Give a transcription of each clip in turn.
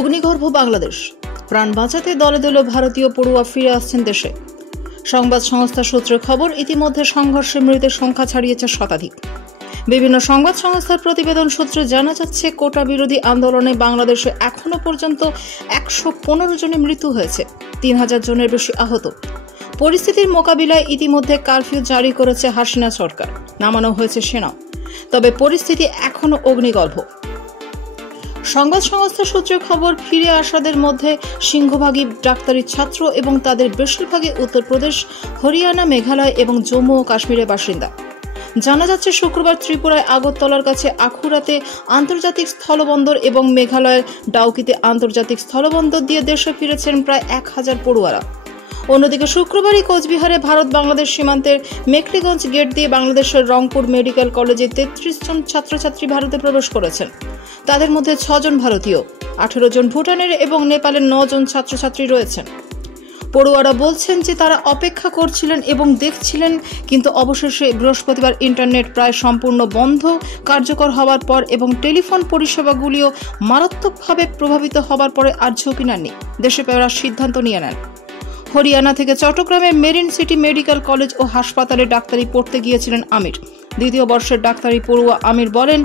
অগ্নিগর্ভ বাংলাদেশ, প্রাণ বাঁচাতে দলে দলে ভারতীয় পড়ুয়া ফিরে আসছেন দেশে। সংবাদ সংস্থা সূত্রে খবর, ইতিমধ্যে সংঘর্ষে মৃতের সংখ্যা ছাড়িয়েছে শতাধিক। বিভিন্ন সংবাদ সংস্থার প্রতিবেদন সূত্রে জানা যাচ্ছে, কোটা বিরোধী আন্দোলনে বাংলাদেশে এখনো পর্যন্ত 115 জনের মৃত্যু হয়েছে, 3000 জনের বেশি আহত। পরিস্থিতির মোকাবিলায় ইতিমধ্যে কারফিউ জারি করেছে হাসিনা সরকার, নামানো হয়েছে সেনাও। তবে পরিস্থিতি এখনো অগ্নিগর্ভ। সংবাদ সংস্থা সূত্রে খবর, ফিরে আসাদের মধ্যে সিংহভাগই ডাক্তারি ছাত্র এবং তাদের বেশিরভাগই উত্তরপ্রদেশ, হরিয়ানা, মেঘালয় এবং জম্মু ও কাশ্মীরের বাসিন্দা। জানা যাচ্ছে, শুক্রবার ত্রিপুরায় আগরতলার কাছে আখুরাতে আন্তর্জাতিক স্থলবন্দর এবং মেঘালয়ের ডাউকিতে আন্তর্জাতিক স্থলবন্দর দিয়ে দেশে ফিরেছেন প্রায় 1000 পড়ুয়ারা। অন্যদিকে শুক্রবারই কোচবিহারে ভারত বাংলাদেশ সীমান্তের মেখলিগঞ্জ গেট দিয়ে বাংলাদেশের রংপুর মেডিকেল কলেজে 33 জন ছাত্রছাত্রী ভারতে প্রবেশ করেছেন। তাদের মধ্যে 6 জন ভারতীয়, 18 জন ভুটানের এবং নেপালের 9 জন ছাত্রছাত্রী রয়েছেন। পড়ুয়ারা বলছেন যে তারা অপেক্ষা করছিলেন এবং দেখছিলেন, কিন্তু অবশেষে বৃহস্পতিবার ইন্টারনেট প্রায় সম্পূর্ণ বন্ধ কার্যকর হওয়ার পর এবং টেলিফোন পরিষেবাগুলিও মারাত্মকভাবে প্রভাবিত হওয়ার পরে আর ঝুঁকি নেননি, দেশে ফেরার সিদ্ধান্ত নিয়ে নেন। হরিয়ানা থেকে চট্টগ্রামের মেরিন সিটি মেডিকেল কলেজ ও হাসপাতালে ডাক্তারি পড়তে গিয়েছিলেন আমির। দ্বিতীয় বর্ষের ডাক্তারি পড়ুয়া আমির বলেন,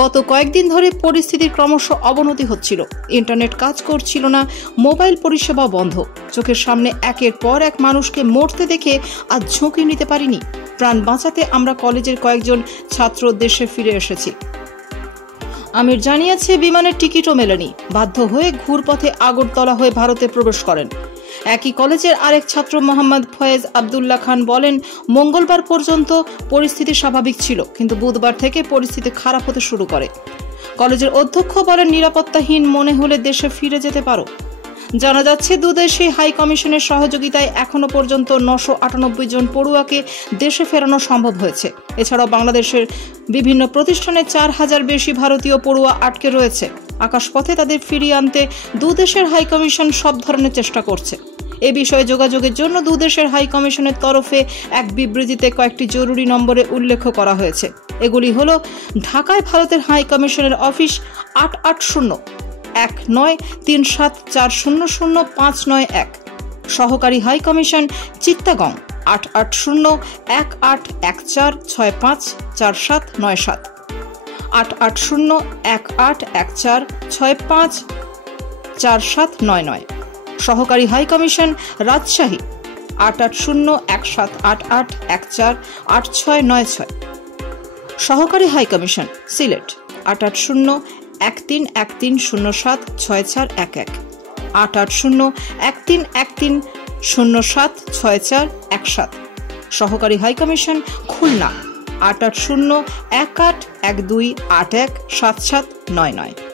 গত কয়েকদিন ধরে পরিস্থিতির ক্রমশ অবনতি হচ্ছিল। ইন্টারনেট কাজ করছিল না, মোবাইল পরিষেবা বন্ধ। চোখের সামনে একের পর এক মানুষকে মরতে দেখে আর ঝুঁকি নিতে পারিনি। প্রাণ বাঁচাতে আমরা কলেজের কয়েকজন ছাত্র দেশে ফিরে এসেছি। আমির জানিয়েছে, বিমানের টিকিটও মেলেনি, বাধ্য হয়ে ঘুরপথে আগরতলা হয়ে ভারতে প্রবেশ করেন। একই কলেজের আরেক ছাত্র মোহাম্মদ ফয়েজ আবদুল্লাহ খান বলেন, মঙ্গলবার পর্যন্ত পরিস্থিতি স্বাভাবিক ছিল, কিন্তু বুধবার থেকে পরিস্থিতি খারাপ হতে শুরু করে। কলেজের অধ্যক্ষ বলেন, নিরাপত্তাহীন মনে হলে দেশে ফিরে যেতে পারো। জানা যাচ্ছে, দুদেশে হাই কমিশনের সহযোগিতায় এখনো পর্যন্ত 998 জন পড়ুয়াকে দেশে ফেরানো সম্ভব হয়েছে। এছাড়াও বাংলাদেশের বিভিন্ন প্রতিষ্ঠানে 4000 বেশি ভারতীয় পড়ুয়া আটকে রয়েছে। আকাশপথে তাদের ফিরিয়ে আনতে দুদেশের হাই কমিশন সব ধরনের চেষ্টা করছে। এ বিষয়ে যোগাযোগের জন্য দুদেশের হাই কমিশনের তরফে এক বিবৃতিতে কয়েকটি জরুরি নম্বরে উল্লেখ করা হয়েছে। এগুলি হল: ঢাকায় ভারতের হাই কমিশনের অফিস 88019374000591, সহকারী হাই কমিশন চিত্তাগং 880181465497, 88018146549799, সহকারী হাই কমিশন রাজশাহী 88017881489696, সহকারী হাই কমিশন সিলেট 88013130764111, 88013130764117, সহকারী হাই কমিশন খুলনা 88018128177999।